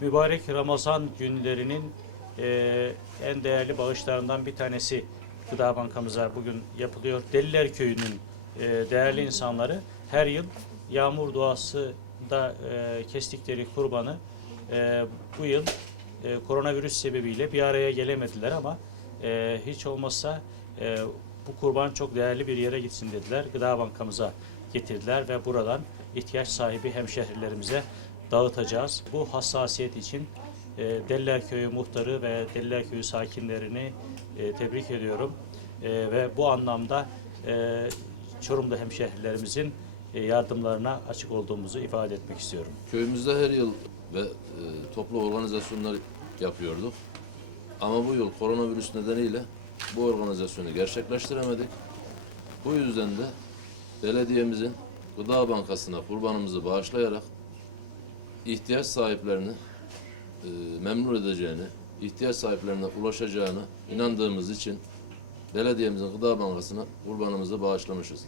mübarek Ramazan günlerinin e, en değerli bağışlarından bir tanesi Gıda Bankamıza bugün yapılıyor. Deliler Köyü'nün e, değerli insanları her yıl yağmur duasında e, kestikleri kurbanı e, bu yıl e, koronavirüs sebebiyle bir araya gelemediler ama e, hiç olmazsa e, bu kurban çok değerli bir yere gitsin dediler. Gıda Bankamıza getirdiler ve buradan ihtiyaç sahibi hemşehrilerimize dağıtacağız. Bu hassasiyet için e, Deliler Köyü muhtarı ve Deliler Köyü sakinlerini e, tebrik ediyorum. E, ve bu anlamda e, Çorumlu hemşehrilerimizin e, yardımlarına açık olduğumuzu ifade etmek istiyorum. Köyümüzde her yıl ve e, toplu organizasyonlar yapıyorduk. Ama bu yıl koronavirüs nedeniyle bu organizasyonu gerçekleştiremedik. Bu yüzden de belediyemizin Gıda Bankası'na kurbanımızı bağışlayarak ihtiyaç sahiplerini e, memnun edeceğini, ihtiyaç sahiplerine ulaşacağını inandığımız için belediyemizin Gıda Bankası'na kurbanımızı bağışlamışız.